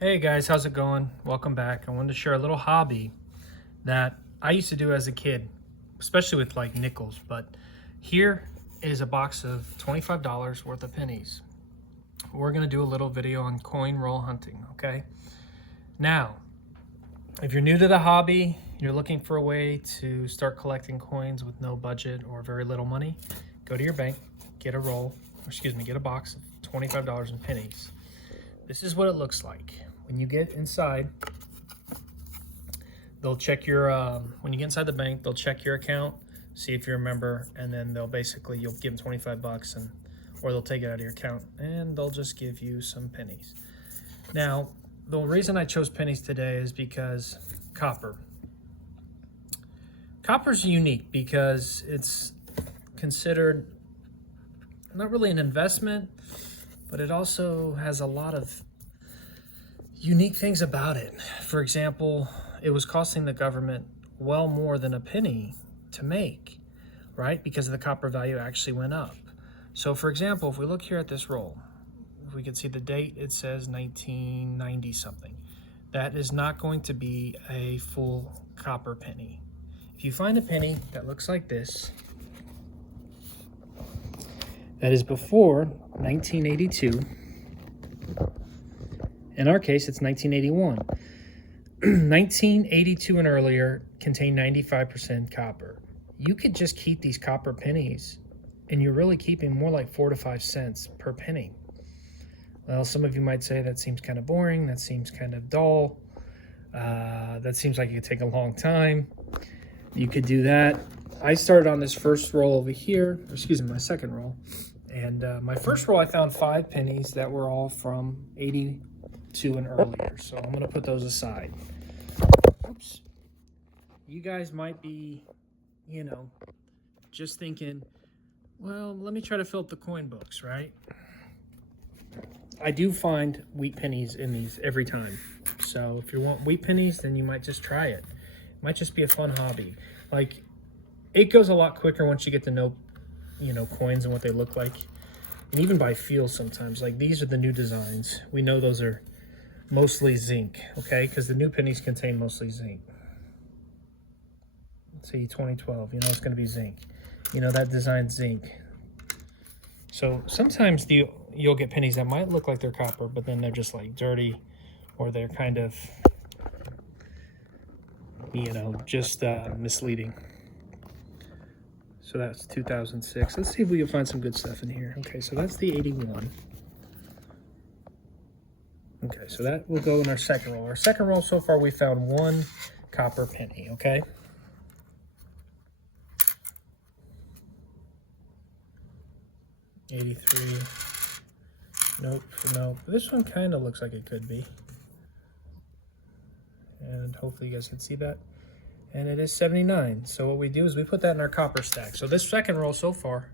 Hey guys, how's it going? Welcome back. I wanted to share a little hobby that I used to do as a kid, especially with like nickels. But here is a box of $25 worth of pennies. We're going to do a little video on coin roll hunting, okay? Now, if you're new to the hobby, you're looking for a way to start collecting coins with no budget or very little money, go to your bank, get a get a box of $25 in pennies. This is what it looks like. When you get inside, they'll check your, when you get inside the bank, they'll check your account, see if you're a member, and then you'll give them 25 bucks or they'll take it out of your account and they'll just give you some pennies. Now, the reason I chose pennies today is because copper. Copper's unique because it's considered not really an investment, but it also has a lot of unique things about it. For example, it was costing the government well more than a penny to make, right? Because the copper value actually went up. So for example, if we look here at this roll, if we can see the date, it says 1990 something. That is not going to be a full copper penny. If you find a penny that looks like this, that is before 1982, in our case, it's 1981. 1982 and earlier contain 95% copper. You could just keep these copper pennies and you're really keeping more like 4 to 5 cents per penny. Well, some of you might say that seems kind of boring, that seems kind of dull, that seems like it could take a long time. You could do that. I started on this first roll over here, my second roll. And my first roll, I found 5 pennies that were all from 82 and earlier. So I'm going to put those aside. Oops. You guys might be, just thinking, well, let me try to fill up the coin books, right? I do find wheat pennies in these every time. So if you want wheat pennies, then you might just try it. It might just be a fun hobby. Like, it goes a lot quicker once you get to know coins and what they look like, and even by feel sometimes. Like, these are the new designs. We know those are mostly zinc, okay, because the new pennies contain mostly zinc. Let's see, 2012, it's going to be zinc. That design's zinc. So sometimes you'll get pennies that might look like they're copper, but then they're just like dirty, or they're kind of just misleading. So that's 2006. Let's see if we can find some good stuff in here. Okay, so that's the 81. Okay, so that will go in our second roll. Our second roll, so far, we found 1 copper penny, okay? $83. Nope. This one kind of looks like it could be. And hopefully you guys can see that. And it is 79. So what we do is we put that in our copper stack. So this second roll so far,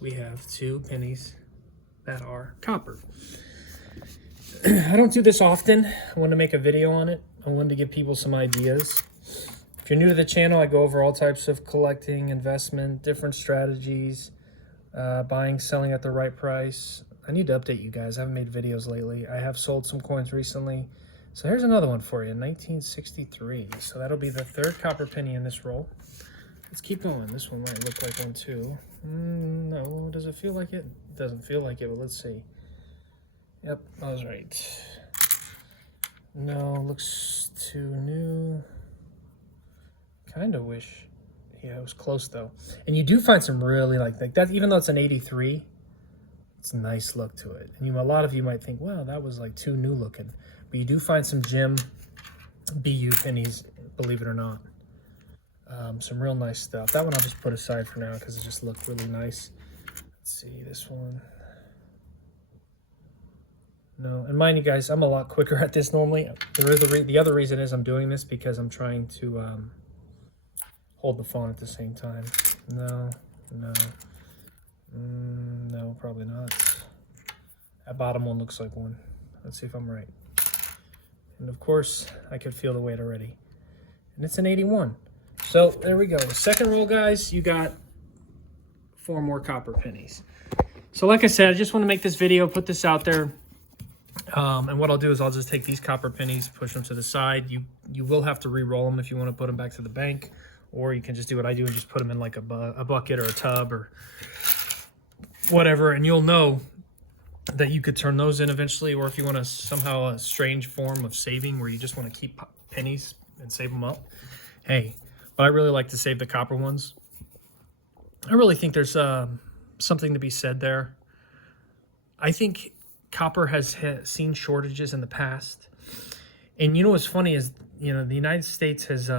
we have 2 pennies that are copper. I don't do this often. I wanted to make a video on it. I wanted to give people some ideas. If you're new to the channel, I go over all types of collecting, investment, different strategies, buying, selling at the right price. I need to update you guys. I haven't made videos lately. I have sold some coins recently. So here's another one for you, 1963. So that'll be the 3rd copper penny in this roll. Let's keep going. This one might look like one too. No, does it feel like it? It doesn't feel like it, but let's see. Yep, I was right. No, looks too new. Kind of wish. Yeah, it was close though. And you do find some really like that, even though it's an 83, it's a nice look to it. And a lot of you might think, wow, that was like too new looking. But you do find some gem BU pennies, believe it or not. Some real nice stuff. That one I'll just put aside for now because it just looked really nice. Let's see, this one. No, and mind you guys, I'm a lot quicker at this normally. The other reason is I'm doing this because I'm trying to hold the phone at the same time. No, probably not. That bottom one looks like one. Let's see if I'm right. And of course, I could feel the weight already. And it's an 81. So there we go. Second roll, guys, you got 4 more copper pennies. So like I said, I just want to make this video, put this out there. And what I'll do is I'll just take these copper pennies, push them to the side. You will have to re-roll them if you want to put them back to the bank, or you can just do what I do and just put them in like a bucket or a tub or whatever, and you'll know that you could turn those in eventually. Or if you want to somehow a strange form of saving where you just want to keep pennies and save them up, hey, but I really like to save the copper ones. I really think there's something to be said there. I think copper has seen shortages in the past. And you know what's funny is, you know, the United States has,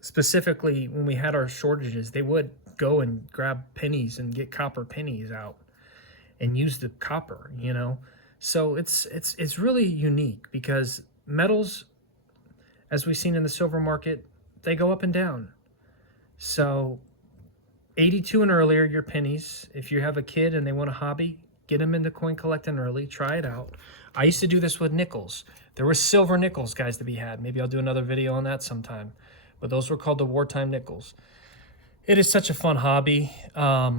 specifically when we had our shortages, they would go and grab pennies and get copper pennies out and use the copper, you know. So it's really unique because metals, as we've seen in the silver market, they go up and down. So 82 and earlier, your pennies. If you have a kid and they want a hobby, get them into coin collecting early. Try it out. I used to do this with nickels. There were silver nickels, guys, to be had. Maybe I'll do another video on that sometime. But those were called the wartime nickels. It is such a fun hobby. I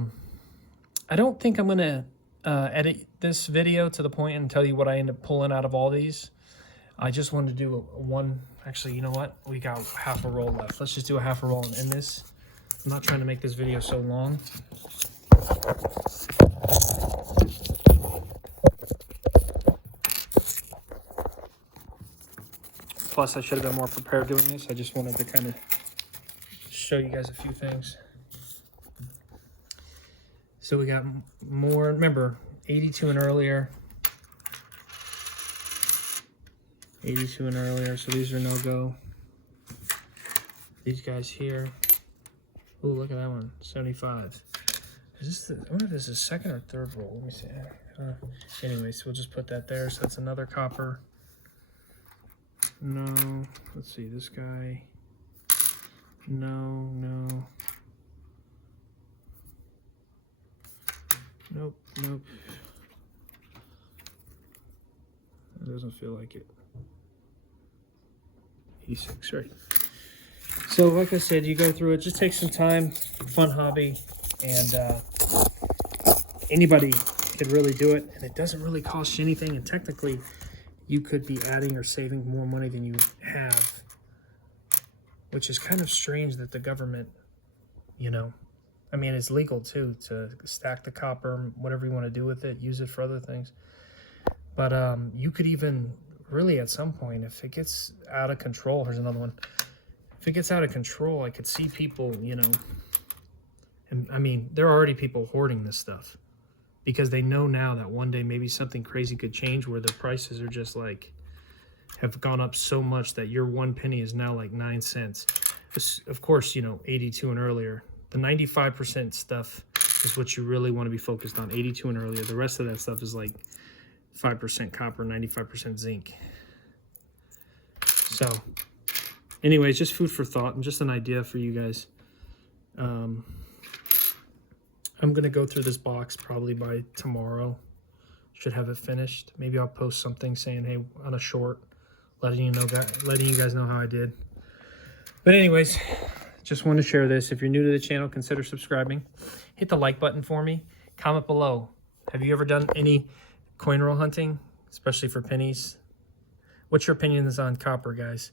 don't think I'm going to edit this video to the point and tell you what I end up pulling out of all these. I just wanted to do one. Actually, you know what? We got half a roll left. Let's just do a half a roll and end this. I'm not trying to make this video so long. Plus, I should have been more prepared doing this. I just wanted to kind of show you guys a few things. So we got more, remember, 82 and earlier. 82 and earlier, so these are no-go. These guys here. Ooh, look at that one, 75. Is this I wonder if this is second or third roll. Let me see. Anyways, we'll just put that there. So that's another copper. No. Let's see, this guy. No. Nope. It doesn't feel like it. 86, right. So like I said, you go through it, just take some time, fun hobby, and anybody could really do it, and it doesn't really cost you anything, and technically you could be adding or saving more money than you have, which is kind of strange that the government, you know, I mean, it's legal too to stack the copper, whatever you want to do with it, use it for other things, but you could even really at some point, if it gets out of control, here's another one. If it gets out of control, I could see people, you know, and I mean, there are already people hoarding this stuff because they know now that one day maybe something crazy could change where the prices are just like, have gone up so much that your 1 penny is now like 9 cents. Of course, you know, 82 and earlier. The 95% stuff is what you really want to be focused on, 82 and earlier. The rest of that stuff is like 5% copper, 95% zinc. So anyways, just food for thought and just an idea for you guys. I'm going to go through this box probably by tomorrow. Should have it finished. Maybe I'll post something saying, hey, on a short, letting you guys know how I did. But anyways, just want to share this. If you're new to the channel, consider subscribing. Hit the like button for me. Comment below. Have you ever done any coin roll hunting, especially for pennies? What's your opinions on copper, guys?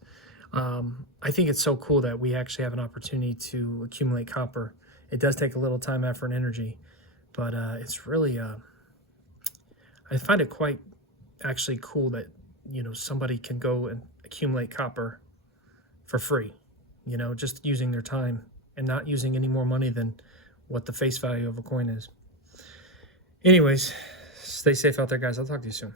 I think it's so cool that we actually have an opportunity to accumulate copper. It does take a little time, effort, and energy, but it's really, I find it quite actually cool that, you know, somebody can go and accumulate copper for free, you know, just using their time and not using any more money than what the face value of a coin is. Anyways, stay safe out there, guys. I'll talk to you soon.